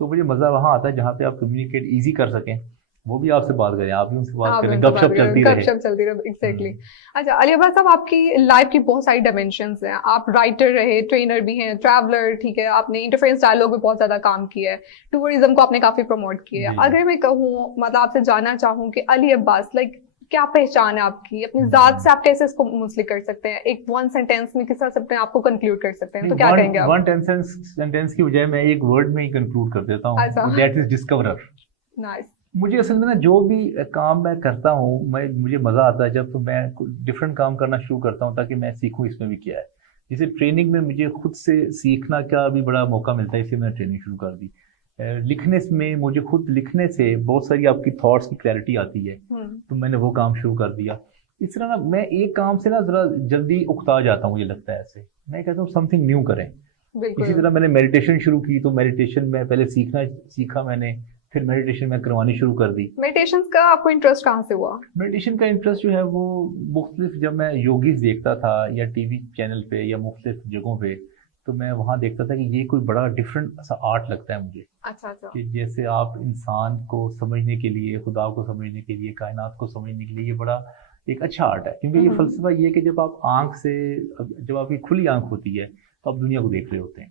تو مجھے مزہ وہاں آتا ہے جہاں پہ آپ کمیونیکیٹ ایزی کر سکیں, وہ بھی آپ سے بات کریں, آپ بھی ان سے بات کریں, گپ شپ چلتی رہے. گپ شپ چلتی رہے, ایگزیکٹلی. اچھا علی عباس صاحب, آپ کی لائف کی بہت ساری ڈائمینشنس ہیں, آپ رائٹر رہے, ٹرینر بھی ہیں, ٹریولر, ٹھیک ہے, آپ نے انٹرفیرنس ڈائلاگ میں بہت زیادہ کام کیا ہے, ٹورزم کو آپ نے کافی پروموٹ کیا ہے. اگر میں کہوں, مطلب آپ سے جاننا چاہوں کہ علی عباس لائک کیا پہچان ہے آپ کی, اپنی ذات سے آپ کیسے اس کو منسلک کر سکتے ہیں, ایک ون سینٹینس میں کس طرح سے اپنے آپ کو کنکلوڈ کر سکتے ہیں, تو کیا کہیں گے آپ؟ ون سینٹینس کی بجائے میں ایک ورڈ میں ہی کنکلوڈ کر دیتا ہوں, دیٹ از ڈسکورر. نائس. مجھے اصل میں نا جو بھی کام میں کرتا ہوں, مجھے مزہ آتا ہے جب تو میں ڈفرینٹ کام کرنا شروع کرتا ہوں تاکہ میں سیکھوں اس میں بھی کیا ہے. جیسے ٹریننگ میں مجھے خود سے سیکھنا کا بھی بڑا موقع ملتا ہے, اس لیے میں نے ٹریننگ شروع کر دی. لکھنے میں مجھے خود لکھنے سے بہت ساری آپ کی تھاٹس کی کلیئرٹی آتی ہے, تو میں نے وہ کام شروع کر دیا. اس طرح نا میں ایک کام سے نا ذرا جلدی اکتا جاتا ہوں, مجھے لگتا ہے ایسے, میں کہتا ہوں سم تھنگ نیو کریں. اسی طرح میں نے میڈیٹیشن شروع کی, تو میڈیٹیشن میں پہلے سیکھا میں نے, پھر میڈیٹیشن میں کروانی شروع کر دی. میڈیٹیشن کا آپ کو انٹرسٹ کہاں سے ہوا؟ میڈیٹیشن کا انٹرسٹ جو ہے وہ مختلف, جب میں یوگیز دیکھتا تھا یا ٹی وی چینل پہ یا مختلف جگہوں پہ, تو میں وہاں دیکھتا تھا کہ یہ کوئی بڑا ڈفرینٹ سا آرٹ لگتا ہے مجھے. اچھا. کہ جیسے آپ انسان کو سمجھنے کے لیے, خدا کو سمجھنے کے لیے, کائنات کو سمجھنے کے لیے یہ بڑا ایک اچھا آرٹ ہے. کیونکہ یہ فلسفہ یہ ہے کہ جب آپ آنکھ سے, جب آپ کی کھلی آنکھ ہوتی ہے تو آپ دنیا کو دیکھ رہے ہوتے ہیں.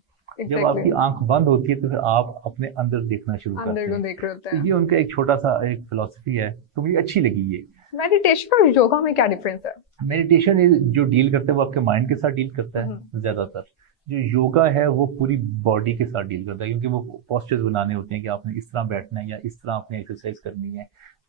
جب آپ کی آنکھ بند ہوتی ہے تو پھر آپ اپنے اندر دیکھنا شروع کرتے ہیں. یہ ان کا ایک چھوٹا سا ایک فلسفی ہے, تو مجھے اچھی لگی یہ. میڈیٹیشن اور یوگا میں کیا ڈفرینس ہے؟ میڈیٹیشن جو ڈیل کرتا ہے وہ آپ کے مائنڈ کے ساتھ ڈیل کرتا ہے زیادہ تر. جو یوگا ہے وہ پوری باڈی کے ساتھ ڈیل کرتا ہے, کیونکہ وہ پوسچرز بنانے ہوتے ہیں کہ آپ نے اس طرح بیٹھنا ہے یا اس طرح آپ نے ایکسرسائز کرنی ہے,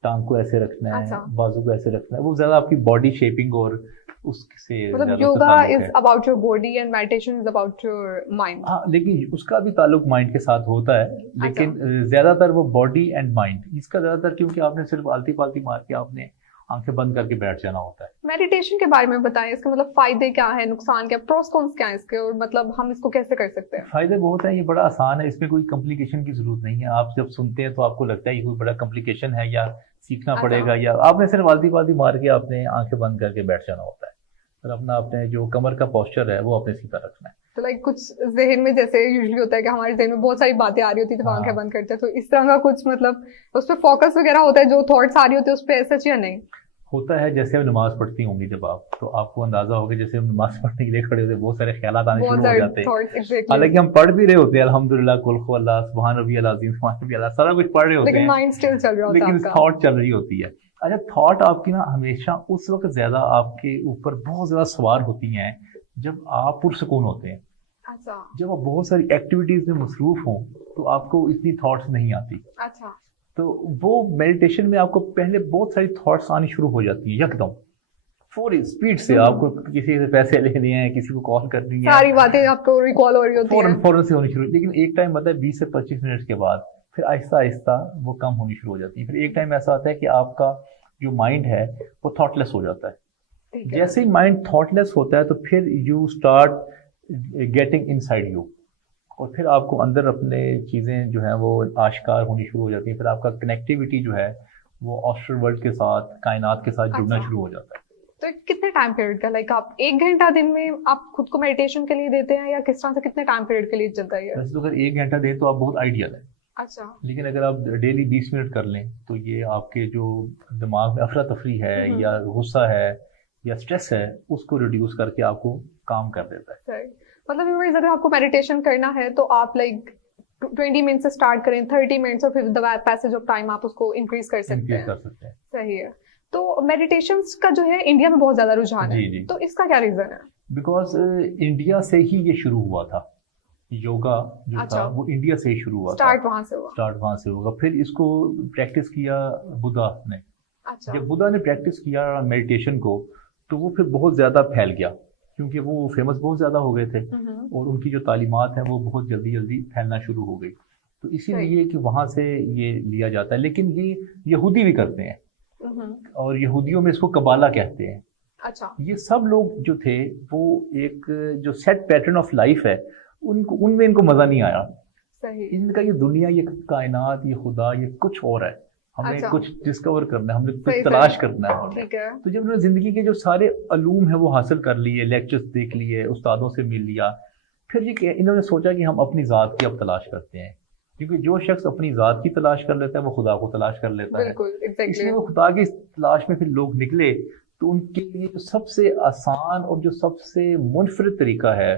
ٹانگ کو ایسے رکھنا ہے, بازو کو ایسے رکھنا ہے. وہ زیادہ آپ کی باڈی شیپنگ اور اس سے مطلب yoga is about your body and meditation is about your mind. ہاں, لیکن اس کا بھی تعلق مائنڈ کے ساتھ ہوتا ہے, لیکن زیادہ تر وہ باڈی اینڈ مائنڈ, اس کا زیادہ تر, کیونکہ آپ نے صرف آلتی پالتی مار کے آپ نے آنکھیں بند کر کے بیٹھ جانا ہوتا ہے. میڈیٹیشن کے بارے میں بتائیں, اس کے مطلب فائدے کیا ہیں, نقصان کیا, پروس کونس کیا ہیں اس کے, اور مطلب ہم اس کو کیسے کر سکتے ہیں؟ فائدے بہت ہیں, یہ بڑا آسان ہے, اس میں کوئی کمپلیکیشن کی ضرورت نہیں ہے. آپ جب سنتے ہیں تو آپ کو لگتا ہے یہ کوئی بڑا کمپلیکیشن ہے یا سیکھنا پڑے گا, یا آپ نے صرف آلتی پالتی مار کے آپ نے آنکھیں بند کر کے بیٹھ جانا ہوتا ہے, اور اپنے جو کمر کا پوسچر ہے وہ آپ نے سیدھا رکھنا ہے. تو لائک کچھ ذہن میں جیسے یوزلی ہوتا ہے کہ ہمارے ذہن میں بہت ساری باتیں آ رہی ہوتی ہیں تو آنکھیں بند کرتے ہیں, تو اس طرح کا کچھ مطلب اس پہ فوکس وغیرہ ہوتا ہے, جو تھاٹس آ رہی ہوتی ہے اس پہ سچ یا نہیں ہوتا ہے. جیسے ہم نماز پڑھتی ہوں گی جب آپ, تو آپ کو اندازہ ہوگا جیسے ہم نماز پڑھنے کے لیے کھڑے ہوتے ہیں بہت سارے خیالات آنے شروع ہو جاتے ہیں, حالانکہ ہم پڑھ بھی رہے ہوتے ہیں الحمدللہ, قل هو اللہ, سبحان ربی العظیم, سبحان ربی اللہ, سارا کچھ پڑھ رہے ہوتے ہیں, لیکن مائنڈ اسٹل چل رہا ہوتا ہے, لیکن تھاٹ چل رہی ہوتی ہے. اچھا, تھاٹ آپ کی نا ہمیشہ اس وقت زیادہ آپ کے اوپر بہت زیادہ سوار ہوتی ہیں جب آپ پرسکون ہوتے ہیں. اچھا. جب آپ بہت ساری ایکٹیویٹیز میں مصروف ہوں تو آپ کو اتنی تھاٹس نہیں آتی. اچھا. تو وہ میڈیٹیشن میں آپ کو پہلے بہت ساری تھاٹس آنی شروع ہو جاتی ہیں یکدم فوری اسپیڈ سے. آپ کو کسی سے پیسے لینے ہیں, کسی کو کال کرنی ہے, ساری باتیں آپ کو ریکال ہو رہی ہوتی ہیں, فوراً سے ہونی شروع. لیکن ایک ٹائم مطلب 20 سے 25 منٹ کے بعد پھر آہستہ آہستہ وہ کم ہونی شروع ہو جاتی ہے. پھر ایک ٹائم ایسا آتا ہے کہ آپ کا جو مائنڈ ہے وہ تھاٹ لیس ہو جاتا ہے. جیسے ہی مائنڈ تھاٹ لیس ہوتا ہے تو پھر you start getting in side you, اور پھر آپ کو اندر اپنے چیزیں جو ہیں وہ آشکار ہونی شروع ہو جاتی ہیں. پھر آپ کا کنیکٹیوٹی جو ہے وہ آسٹرل ورلڈ کے ساتھ, کائنات کے ساتھ جڑنا شروع ہو جاتا ہے. تو کتنے ٹائم پیریڈ کا, لائک آپ 1 گھنٹہ دن میں آپ خود کو میڈیٹیشن کے لیے دیتے ہیں, یا کس طرح سے کتنے ٹائم پیریڈ کے لیے چلتا ہے؟ ویسے تو اگر 1 گھنٹہ دیں تو آپ بہت آئیڈیل ہے. اچھا. لیکن اگر آپ ڈیلی 20 منٹ کر لیں تو یہ آپ کے جو دماغ میں افراتفری ہے یا غصہ ہے یا اسٹریس ہے اس کو ریڈیوس کر کے آپ کو کام کر دیتا ہے. صحیح. مطلب اگر آپ کو میڈیٹیشن کرنا ہے تو آپ لائک 20 منٹ سے اسٹارٹ کریں, 30 منٹس, اور پھر پیسج آف ٹائم آپ اس کو انکریز کر سکتے ہیں. صحیح ہے. تو میڈیٹیشن کا جو ہے انڈیا میں بہت زیادہ رجحان ہے, تو اس کا کیا ریزن ہے؟ بیکاز انڈیا سے ہی یہ شروع ہوا تھا. یوگا جو تھا وہ انڈیا سے ہی شروع ہوا, اسٹارٹ وہاں سے ہوگا. پھر اس کو پریکٹس کیا بدھا نے. جب بدھا نے پریکٹس کیا میڈیٹیشن کو تو وہ پھر بہت زیادہ پھیل گیا, کیونکہ وہ فیمس بہت زیادہ ہو گئے تھے اور ان کی جو تعلیمات ہیں وہ بہت جلدی پھیلنا شروع ہو گئی. تو اسی لیے کہ وہاں سے یہ لیا جاتا ہے. لیکن یہ یہودی بھی کرتے ہیں, اور یہودیوں میں اس کو قبالہ کہتے ہیں. اچھا. یہ سب لوگ جو تھے وہ ایک جو سیٹ پیٹرن آف لائف ہے ان میں ان کو مزہ نہیں آیا. ان کا یہ دنیا, یہ کائنات, یہ خدا, یہ کچھ اور ہے, ہمیں کچھ ڈسکور کرنا ہے, ہمیں کچھ تلاش کرنا ہے. تو جب انہوں نے زندگی کے جو سارے علوم ہیں وہ حاصل کر لیے, لیکچرز دیکھ لیے, استادوں سے مل لیا, پھر یہ انہوں نے سوچا کہ ہم اپنی ذات کی اب تلاش کرتے ہیں. کیونکہ جو شخص اپنی ذات کی تلاش کر لیتا ہے وہ خدا کو تلاش کر لیتا ہے. بالکل اس ایگزیکٹلی. لیے وہ خدا کی تلاش میں پھر لوگ نکلے تو ان کے لیے جو سب سے آسان اور جو سب سے منفرد طریقہ ہے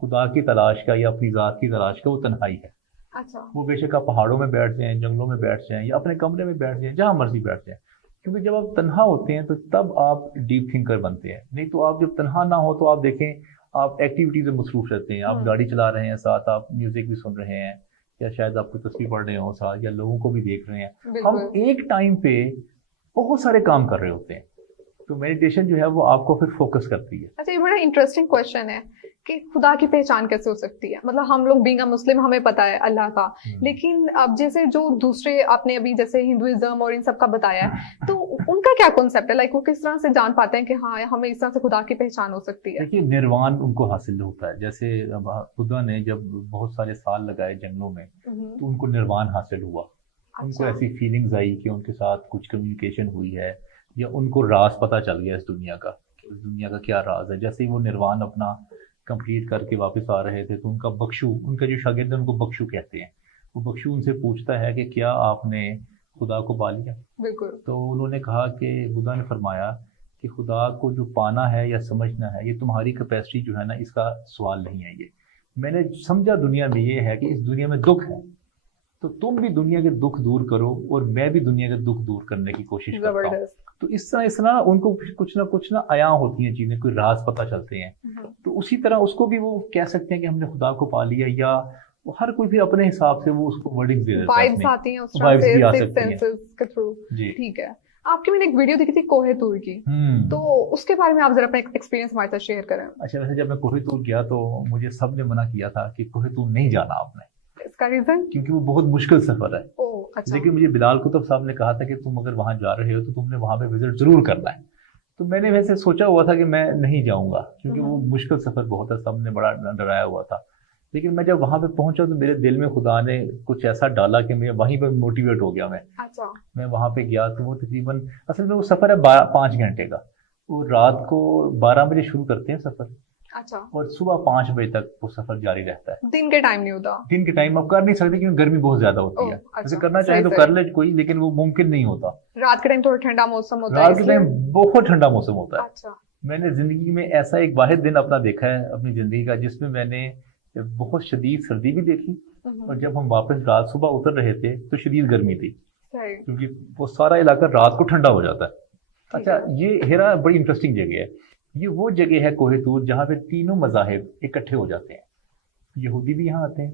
خدا کی تلاش کا یا اپنی ذات کی تلاش کا وہ تنہائی ہے. اچھا. وہ بے شک آپ پہاڑوں میں بیٹھ جائیں, جنگلوں میں بیٹھ جائیں یا اپنے کمرے میں بیٹھ جائیں, جہاں مرضی بیٹھ جائیں, کیونکہ جب آپ تنہا ہوتے ہیں تو تب آپ ڈیپ تھنکر بنتے ہیں. نہیں تو آپ جب تنہا نہ ہو تو آپ دیکھیں آپ ایکٹیویٹیز میں مصروف رہتے ہیں, آپ گاڑی چلا رہے ہیں, ساتھ آپ میوزک بھی سن رہے ہیں یا شاید آپ کوئی تصویر پڑھ رہے ہوں ساتھ, یا لوگوں کو بھی دیکھ رہے ہیں. ہم ایک ٹائم پہ بہت سارے کام کر رہے ہوتے ہیں, تو میڈیٹیشن جو ہے وہ آپ کو پھر فوکس کرتی ہے. اچھا, یہ بڑا انٹرسٹنگ کوشچن ہے کہ خدا کی پہچان کیسے ہو سکتی ہے. مطلب ہم لوگ بینگ اے مسلم ہمیں پتا ہے اللہ کا, لیکن اب جیسے جو دوسرے آپ نے ابھی جیسے ہندوازم اور ان سب کا بتایا ہے, تو ان کا کیا کانسیپٹ ہے, لائک وہ کس طرح سے جان پاتے ہیں کہ ہاں ہمیں اس طرح سے خدا کی پہچان ہو سکتی ہے؟ دیکھیے نروان ان کو حاصل ہوتا ہے. جیسے خدا نے جب بہت سارے سال لگائے جنگلوں میں تو ان کو نروان حاصل ہوا. ان کو ایسی فیلنگز آئی کہ ان کے ساتھ کچھ کمیونیکیشن ہوئی ہے یا ان کو راز پتہ چل گیا اس دنیا کا, اس دنیا کا کیا راز ہے. جیسے ہی وہ نروان اپنا کمپلیٹ کر کے واپس آ رہے تھے تو ان کا بخشو, ان کا جو شاگرد ہے ان کو بخشو کہتے ہیں, وہ بخشو ان سے پوچھتا ہے کہ کیا آپ نے خدا کو پا لیا؟ بالکل. تو انہوں نے کہا کہ خدا نے فرمایا کہ خدا کو جو پانا ہے یا سمجھنا ہے یہ تمہاری کیپیسٹی جو ہے نا اس کا سوال نہیں ہے. یہ میں نے سمجھا دنیا میں یہ ہے کہ اس دنیا میں دکھ ہے تو تم بھی دنیا کے دکھ دور کرو اور میں بھی دنیا کے دکھ دور کرنے کی کوشش کرتا ہوں. تو اس طرح ان کو کچھ نہ عیاں ہوتی ہیں چیزیں, کوئی راز پتہ چلتے ہیں. تو اسی طرح اس کو بھی وہ کہہ سکتے ہیں کہ ہم نے خدا کو پا لیا, یا ہر کوئی بھی اپنے حساب سے وہ اس کو ورڈنگ دے دیتا ہے, وائبس آتی ہیں اس طرح سے سکس سینسز کے تھرو. جی ٹھیک ہے. آپ کی میں نے ایک ویڈیو دیکھی تھی کوہ طور کی, تو اس کے بارے میں آپ ذرا اپنا ایکسپیرینس ہمارے ساتھ شیئر کریں. اچھا, ویسے جب میں کوہ طور گیا تو مجھے سب نے منع کیا تھا کہ کوہ طور نہیں جانا آپ نے. اس کا ریزن؟ کیونکہ وہ بہت مشکل سفر ہے. لیکن مجھے بلال کتب صاحب نے کہا تھا کہ تم اگر وہاں جا رہے ہو تو تم نے وہاں پہ وزٹ ضرور کرنا ہے. تو میں نے ویسے سوچا ہوا تھا کہ میں نہیں جاؤں گا کیونکہ وہ مشکل سفر بہت ہے, سب نے بڑا ڈرایا ہوا تھا. لیکن میں جب وہاں پہ پہنچا تو میرے دل میں خدا نے کچھ ایسا ڈالا کہ میں وہیں پہ موٹیویٹ ہو گیا. میں وہاں پہ گیا تو وہ تقریباً اصل میں وہ سفر ہے 5 گھنٹے کا. وہ رات کو 12 بجے شروع کرتے ہیں سفر, اور صبح 5 بجے تک وہ سفر جاری رہتا ہے. دن کے ٹائم نہیں ہوتا؟ دن کے ٹائم آپ کر نہیں سکتے کیونکہ گرمی بہت زیادہ ہوتی ہے. ویسے کرنا چاہیں تو کر لے کوئی, لیکن وہ ممکن نہیں ہوتا. رات کے ٹائم تھوڑا ٹھنڈا موسم ہوتا ہے. رات کے ٹائم بہت ٹھنڈا موسم ہوتا ہے. میں نے زندگی میں ایسا ایک واحد دن اپنا دیکھا ہے اپنی زندگی کا جس میں نے بہت شدید سردی بھی دیکھی, اور جب ہم واپس رات صبح اتر رہے تھے تو شدید گرمی تھی, کیونکہ وہ سارا علاقہ رات کو ٹھنڈا ہو جاتا ہے. اچھا, یہ ہیرا بڑی انٹرسٹنگ جگہ ہے. یہ وہ جگہ ہے کوہ طور جہاں پہ تینوں مذاہب اکٹھے ہو جاتے ہیں. یہودی بھی یہاں آتے ہیں,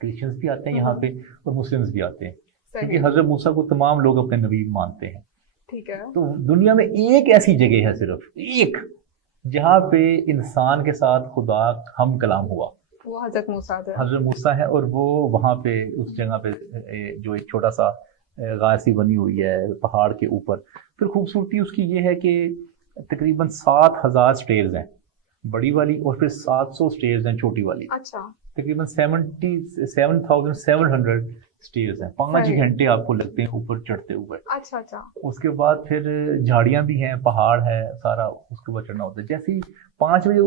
کرسچنس بھی آتے ہیں یہاں پہ, اور مسلمس بھی آتے ہیں, کیونکہ حضرت موسیٰ کو تمام لوگ اپنے نبی مانتے ہیں. ٹھیک ہے. تو دنیا میں ایک ایسی جگہ ہے, صرف ایک, جہاں پہ انسان کے ساتھ خدا ہم کلام ہوا, وہ حضرت موسیٰ ہے. اور وہ وہاں پہ اس جگہ پہ جو ایک چھوٹا سا غار بنی ہوئی ہے پہاڑ کے اوپر. پھر خوبصورتی اس کی یہ ہے کہ تقریباً 7,000 سٹیئرز ہیں بڑی والی, اور پھر 700 سٹیئرز ہیں چھوٹی والی. اچھا. تقریباً 77,700 سٹیئرز ہیں. 5 گھنٹے آپ کو لگتے ہیں اوپر چڑھتے ہوئے. اچھا. اس کے بعد پھر جھاڑیاں بھی ہیں, پہاڑ ہے سارا, اس کے اوپر چڑھنا ہوتا ہے. جیسے ہی 5 بجے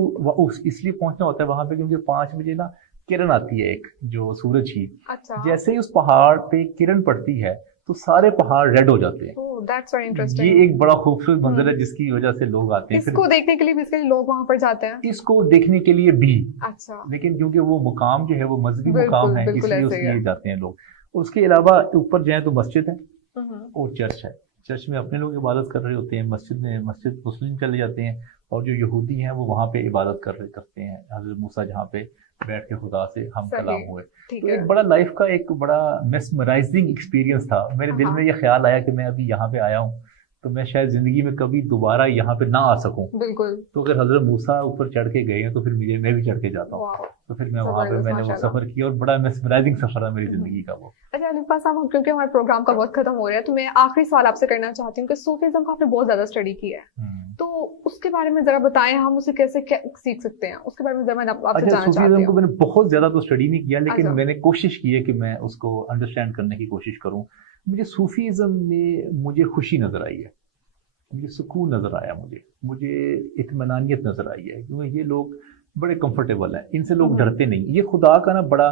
اس لیے پہنچنا ہوتا ہے وہاں پہ کیونکہ 5 بجے نا کرن آتی ہے ایک, جو سورج کی. جیسے ہی اس پہاڑ پہ کرن پڑتی ہے تو سارے پہاڑ ریڈ ہو جاتے ہیں. یہ ایک بڑا خوبصورت منظر ہے جس کی وجہ سے لوگ آتے ہیں. اس کو دیکھنے کے لیے بھی لوگ وہاں پر جاتے ہیں. اس کو دیکھنے کے لیے بھی. اچھا. لیکن کیونکہ وہ مقام جو ہے وہ مذہبی مقام ہے, اس لیے جاتے ہیں لوگ. اس کے علاوہ اوپر جائیں تو مسجد ہے اور چرچ ہے. چرچ میں اپنے لوگ عبادت کر رہے ہوتے ہیں, مسجد مسلم چلے جاتے ہیں, اور جو یہودی ہیں وہ وہاں پہ عبادت کرتے ہیں حضرت موسیٰ جہاں پہ بیٹھ کے خدا سے ہم کلام ہوئے. تو ایک بڑا لائف کا ایک بڑا میسمرائزنگ ایکسپیرینس تھا. میرے دل میں یہ خیال آیا کہ میں ابھی یہاں پہ آیا ہوں تو میں شاید زندگی میں کبھی دوبارہ یہاں پہ نہ آ سکوں. بالکل. تو اگر حضرت موسیٰ اوپر چڑھ کے گئے ہیں تو پھر میں بھی چڑھ کے جاتا ہوں. تو پھر میں وہاں پہ میں نے وہ سفر کیا, اور بڑا میسمرائزنگ سفر ہے میری زندگی کا وہ. اچھا علیفہ صاحب, کیونکہ ہمارے پروگرام کا وقت ختم ہو رہا ہے تو میں آخری سوال آپ سے کرنا چاہتی ہوں کہ صوفیزم کا آپ نے بہت زیادہ اسٹڈی کی ہے, تو اس کے بارے میں ذرا بتائیں, ہم اسے کیسے سیکھ سکتے ہیں, اس کے بارے میں ذرا میں آپ سے جاننا چاہتی ہوں. کو میں نے بہت زیادہ تو اسٹڈی نہیں کیا, لیکن میں نے کوشش کی ہے کہ میں اس کو انڈرسٹینڈ کرنے کی کوشش کروں. مجھے صوفیزم میں مجھے خوشی نظر آئی ہے, مجھے سکون نظر آیا, مجھے اطمینانیت نظر آئی ہے, کیونکہ یہ لوگ بڑے کمفرٹیبل ہیں, ان سے لوگ ڈرتے نہیں. یہ خدا کا نا بڑا